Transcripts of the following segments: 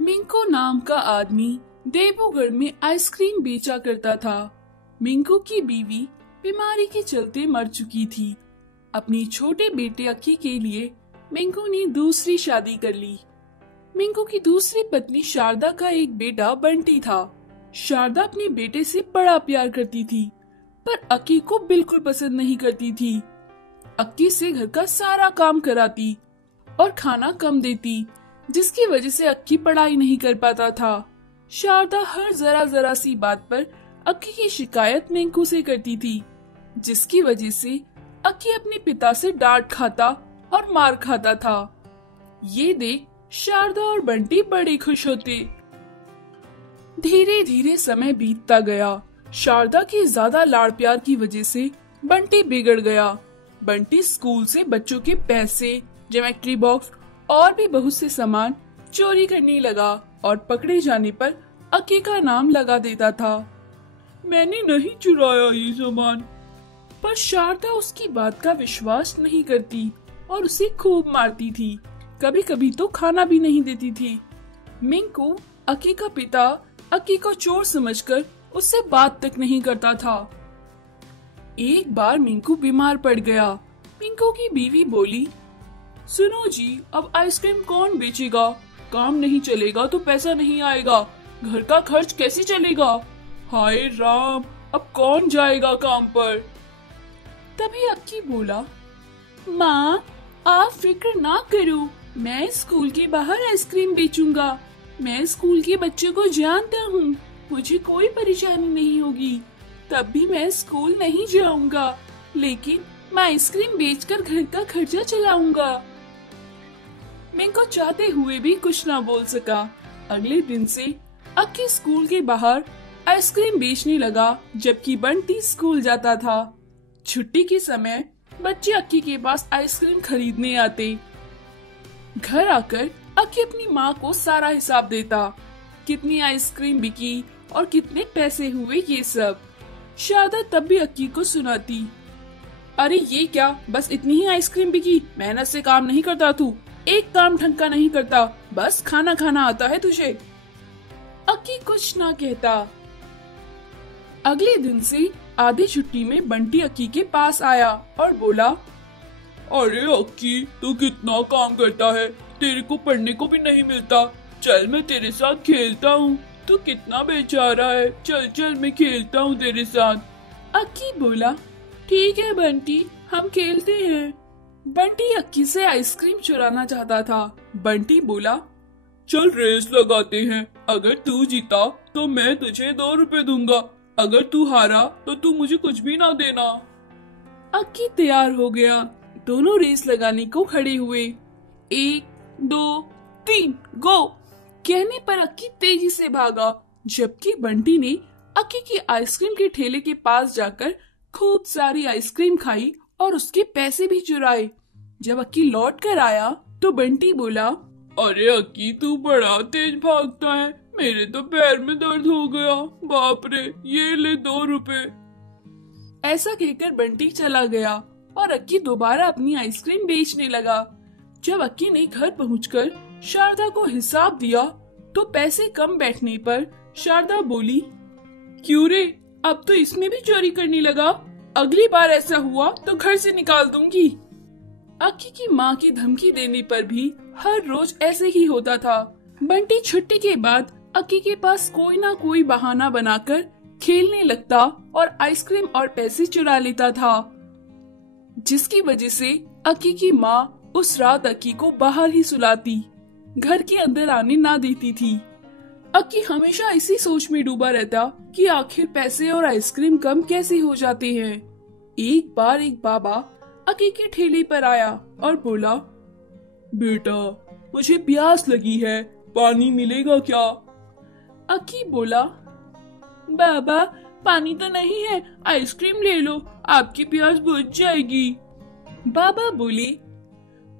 मिंकू नाम का आदमी देवूगढ़ में आइसक्रीम बेचा करता था। मिंकू की बीवी बीमारी के चलते मर चुकी थी। अपनी छोटे बेटे अक्की के लिए मिंकू ने दूसरी शादी कर ली। मिंकू की दूसरी पत्नी शारदा का एक बेटा बंटी था। शारदा अपने बेटे से बड़ा प्यार करती थी, पर अक्की को बिल्कुल पसंद नहीं करती थी। अक्की से घर का सारा काम कराती और खाना कम देती, जिसकी वजह से अक्की पढ़ाई नहीं कर पाता था। शारदा हर जरा जरा सी बात पर अक्की की शिकायत मिंकू से करती थी, जिसकी वजह से अक्की अपने पिता से डांट खाता और मार खाता था। ये देख शारदा और बंटी बड़े खुश होते। धीरे धीरे समय बीतता गया। शारदा के ज्यादा लाड़ प्यार की वजह से बंटी बिगड़ गया। बंटी स्कूल से बच्चों के पैसे, ज्योमेट्री बॉक्स और भी बहुत से सामान चोरी करने लगा और पकड़े जाने पर अक्की का नाम लगा देता था। मैंने नहीं चुराया ये सामान। पर शारदा उसकी बात का विश्वास नहीं करती और उसे खूब मारती थी। कभी कभी तो खाना भी नहीं देती थी। मिंकू, अक्की का पिता, अक्की को चोर समझकर उससे बात तक नहीं करता था। एक बार मिंकू बीमार पड़ गया। मिंकू की बीवी बोली, सुनो जी, अब आइसक्रीम कौन बेचेगा? काम नहीं चलेगा तो पैसा नहीं आएगा, घर का खर्च कैसे चलेगा? हाय राम, अब कौन जाएगा काम पर? तभी अक्की बोला, माँ आप फिक्र ना करो, मैं स्कूल के बाहर आइसक्रीम बेचूंगा। मैं स्कूल के बच्चों को जानता हूँ, मुझे कोई परेशानी नहीं होगी। तब भी मैं स्कूल नहीं जाऊंगा, लेकिन मैं आइसक्रीम बेचकर घर का खर्चा चलाऊंगा। मिंकू चाहते हुए भी कुछ ना बोल सका। अगले दिन से अक्की स्कूल के बाहर आइसक्रीम बेचने लगा, जबकि बंटी स्कूल जाता था। छुट्टी के समय बच्चे अक्की के पास आइसक्रीम खरीदने आते। घर आकर अक्की अपनी माँ को सारा हिसाब देता, कितनी आइसक्रीम बिकी और कितने पैसे हुए ये सब। शारदा तब भी अक्की को सुनाती, अरे ये क्या, बस इतनी ही आइसक्रीम बिकी? मेहनत से काम नहीं करता तू, एक काम ढंग का नहीं करता, बस खाना खाना आता है तुझे। अक्की कुछ ना कहता। अगले दिन से आधी छुट्टी में बंटी अक्की के पास आया और बोला, अरे अक्की, तू कितना काम करता है, तेरे को पढ़ने को भी नहीं मिलता। चल मैं तेरे साथ खेलता हूँ, तू कितना बेचारा है, चल चल मैं खेलता हूँ तेरे साथ। अक्की बोला, ठीक है बंटी, हम खेलते हैं। बंटी अक्की से आइसक्रीम चुराना चाहता था। बंटी बोला, चल रेस लगाते हैं, अगर तू जीता तो मैं तुझे 2 रुपए दूंगा, अगर तू हारा तो तू मुझे कुछ भी ना देना। अक्की तैयार हो गया। दोनों रेस लगाने को खड़े हुए। 1, 2, 3 गो कहने पर अक्की तेजी से भागा, जबकि बंटी ने अक्की की आइसक्रीम के ठेले के पास जाकर खूब सारी आइसक्रीम खाई और उसके पैसे भी चुराए। जब अक्की लौट कर आया तो बंटी बोला, अरे अक्की तू बड़ा तेज भागता है, मेरे तो पैर में दर्द हो गया, बाप रे, ये ले 2 रुपए। ऐसा कहकर बंटी चला गया और अक्की दोबारा अपनी आइसक्रीम बेचने लगा। जब अक्की ने घर पहुंचकर शारदा को हिसाब दिया तो पैसे कम बैठने पर शारदा बोली, क्यों रे, अब तो इसमें भी चोरी करने लगा? अगली बार ऐसा हुआ तो घर से निकाल दूंगी। अक्की की माँ की धमकी देने पर भी हर रोज ऐसे ही होता था। बंटी छुट्टी के बाद अक्की के पास कोई ना कोई बहाना बनाकर खेलने लगता और आइसक्रीम और पैसे चुरा लेता था, जिसकी वजह से अक्की की माँ उस रात अक्की को बाहर ही सुलाती, घर के अंदर आने ना देती थी। अक्की हमेशा इसी सोच में डूबा रहता कि आखिर पैसे और आइसक्रीम कम कैसे हो जाते हैं। एक बार एक बाबा अक्की के ठेले पर आया और बोला, बेटा मुझे प्यास लगी है, पानी मिलेगा क्या? अक्की बोला, बाबा पानी तो नहीं है, आइसक्रीम ले लो, आपकी प्यास बुझ जाएगी। बाबा बोले,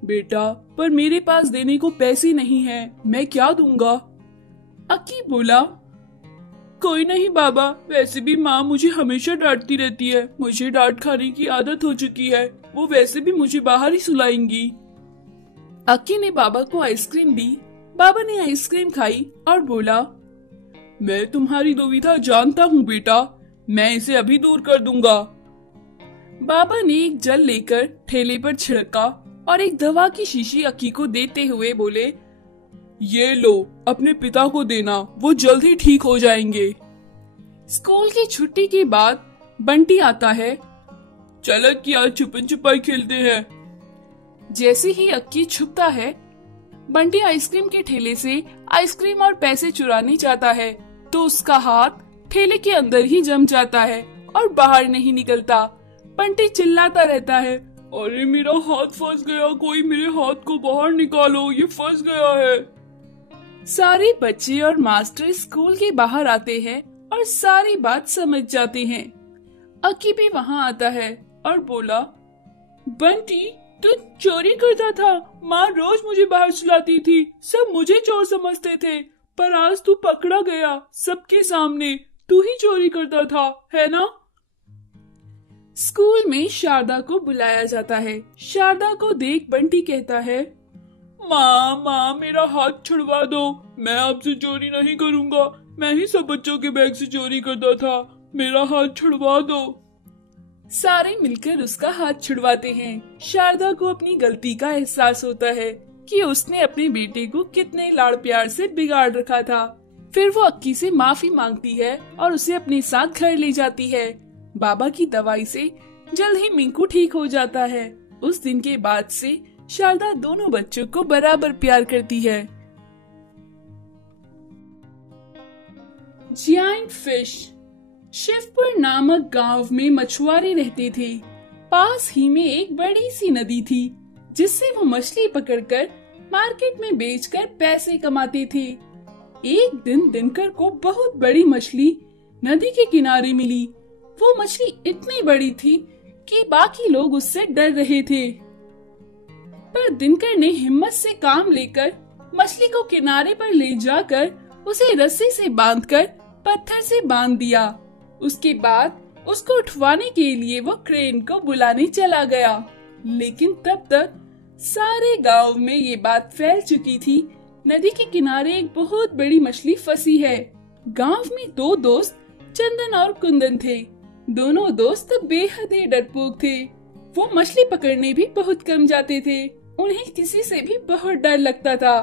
बेटा पर मेरे पास देने को पैसे नहीं है, मैं क्या दूंगा? अक्की बोला, कोई नहीं बाबा, वैसे भी माँ मुझे हमेशा डांटती रहती है, मुझे डांट खाने की आदत हो चुकी है, वो वैसे भी मुझे बाहर ही सुलाएंगी। अक्की ने बाबा को आइसक्रीम दी। बाबा ने आइसक्रीम खाई और बोला, मैं तुम्हारी दुविधा जानता हूँ बेटा, मैं इसे अभी दूर कर दूंगा। बाबा ने एक जल लेकर ठेले पर छिड़का और एक दवा की शीशी अक्की को देते हुए बोले, ये लो, अपने पिता को देना, वो जल्द ही ठीक हो जाएंगे। स्कूल की छुट्टी के बाद बंटी आता है। चलो कि आज छुपन छुपाई खेलते हैं। जैसे ही अक्की छुपता है, बंटी आइसक्रीम के ठेले से आइसक्रीम और पैसे चुराने जाता है, तो उसका हाथ ठेले के अंदर ही जम जाता है और बाहर नहीं निकलता। बंटी चिल्लाता रहता है, अरे मेरा हाथ फंस गया, कोई मेरे हाथ को बाहर निकालो, ये फंस गया है। सारे बच्चे और मास्टर स्कूल के बाहर आते हैं और सारी बात समझ जाते हैं। अक्की भी वहाँ आता है और बोला, बंटी तू चोरी करता था, माँ रोज मुझे बाहर सुलाती थी, सब मुझे चोर समझते थे, पर आज तू पकड़ा गया सबके सामने, तू ही चोरी करता था, है ना? स्कूल में शारदा को बुलाया जाता है। शारदा को देख बंटी कहता है, माँ मेरा हाथ छुड़वा दो, मैं आपसे चोरी नहीं करूँगा, मैं ही सब बच्चों के बैग से चोरी करता था, मेरा हाथ छुड़वा दो। सारे मिलकर उसका हाथ छुड़वाते हैं। शारदा को अपनी गलती का एहसास होता है कि उसने अपने बेटे को कितने लाड़ प्यार से बिगाड़ रखा था। फिर वो अक्की से माफी मांगती है और उसे अपने साथ घर ले जाती है। बाबा की दवाई से जल्द ही मिंकू ठीक हो जाता है। उस दिन के बाद से शारदा दोनों बच्चों को बराबर प्यार करती है। Giant fish. शिवपुर नामक गांव में मछुआरे रहते थे। पास ही में एक बड़ी सी नदी थी, जिससे वो मछली पकड़कर मार्केट में बेचकर पैसे कमाते थे। एक दिन दिनकर को बहुत बड़ी मछली नदी के किनारे मिली। वो मछली इतनी बड़ी थी कि बाकी लोग उससे डर रहे थे, पर दिनकर ने हिम्मत से काम लेकर मछली को किनारे पर ले जाकर उसे रस्सी से बांधकर पत्थर से बांध दिया। उसके बाद उसको उठवाने के लिए वो क्रेन को बुलाने चला गया, लेकिन तब तक सारे गांव में ये बात फैल चुकी थी, नदी के किनारे एक बहुत बड़ी मछली फंसी है। गांव में दो दोस्त चंदन और कुंदन थे। दोनों दोस्त बेहद ही डरपोक थे। वो मछली पकड़ने भी बहुत कम जाते थे। उन्हें किसी से भी बहुत डर लगता था।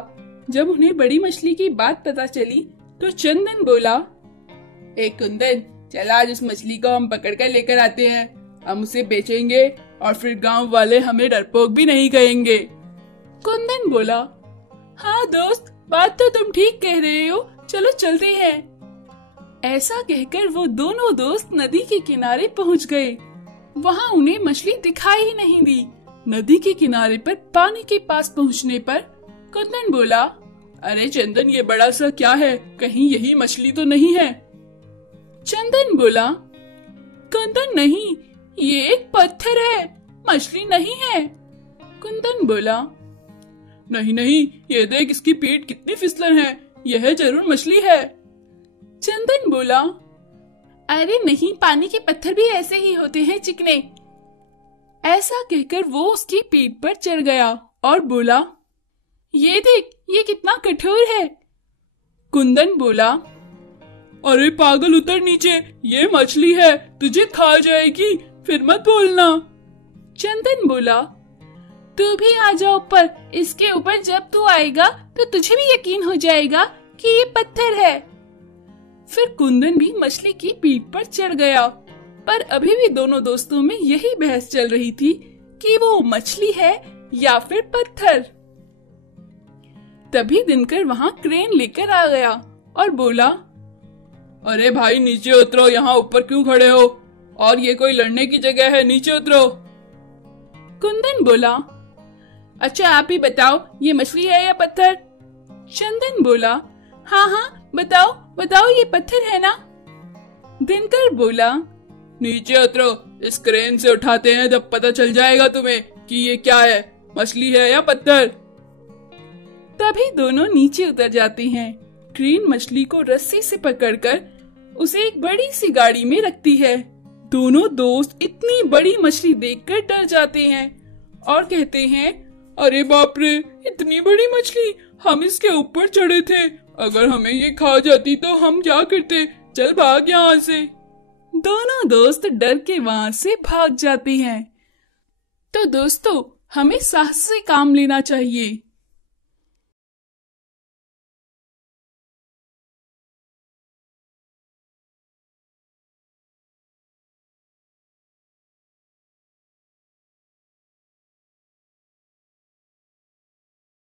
जब उन्हें बड़ी मछली की बात पता चली तो चंदन बोला, ए कुंदन, चल आज उस मछली को हम पकड़ कर लेकर आते हैं, हम उसे बेचेंगे और फिर गांव वाले हमें डरपोक भी नहीं कहेंगे। कुंदन बोला, हाँ दोस्त, बात तो तुम ठीक कह रहे हो, चलो चलते हैं। ऐसा कहकर वो दोनों दोस्त नदी के किनारे पहुंच गए। वहाँ उन्हें मछली दिखाई ही नहीं दी। नदी के किनारे पर पानी के पास पहुँचने पर कुंदन बोला, अरे चंदन, ये बड़ा सा क्या है, कहीं यही मछली तो नहीं है? चंदन बोला, कुंदन नहीं, ये एक पत्थर है, मछली नहीं है। कुंदन बोला, नहीं नहीं, ये देख इसकी पीठ कितनी फिसलन है, यह जरूर मछली है। चंदन बोला, अरे नहीं, पानी के पत्थर भी ऐसे ही होते हैं, चिकने। ऐसा कहकर वो उसकी पीठ पर चढ़ गया और बोला, ये देख, ये कितना कठोर है। कुंदन बोला, अरे पागल, उतर नीचे, ये मछली है, तुझे खा जाएगी, फिर मत बोलना। चंदन बोला, तू भी आ जा ऊपर, इसके ऊपर जब तू आएगा तो तुझे भी यकीन हो जाएगा कि ये पत्थर है। फिर कुंदन भी मछली की पीठ पर चढ़ गया, पर अभी भी दोनों दोस्तों में यही बहस चल रही थी कि वो मछली है या फिर पत्थर। तभी दिनकर वहाँ क्रेन लेकर आ गया और बोला, अरे भाई नीचे उतरो, यहाँ ऊपर क्यों खड़े हो, और ये कोई लड़ने की जगह है, नीचे उतरो। कुंदन बोला, अच्छा आप ही बताओ, ये मछली है या पत्थर? चंदन बोला, हाँ हाँ बताओ बताओ, ये पत्थर है ना? दिनकर बोला, नीचे उतरो, इस क्रेन से उठाते हैं, जब पता चल जाएगा तुम्हें कि ये क्या है, मछली है या पत्थर। तभी दोनों नीचे उतर जाते हैं। क्रेन मछली को रस्सी से पकड़कर उसे एक बड़ी सी गाड़ी में रखती है। दोनों दोस्त इतनी बड़ी मछली देखकर डर जाते हैं और कहते हैं, अरे बाप रे, इतनी बड़ी मछली! हम इसके ऊपर चढ़े थे। अगर हमें ये खा जाती तो हम क्या करते? चल भाग यहाँ से। दोनों दोस्त डर के वहां से भाग जाते हैं। तो दोस्तों, हमें साहस से काम लेना चाहिए।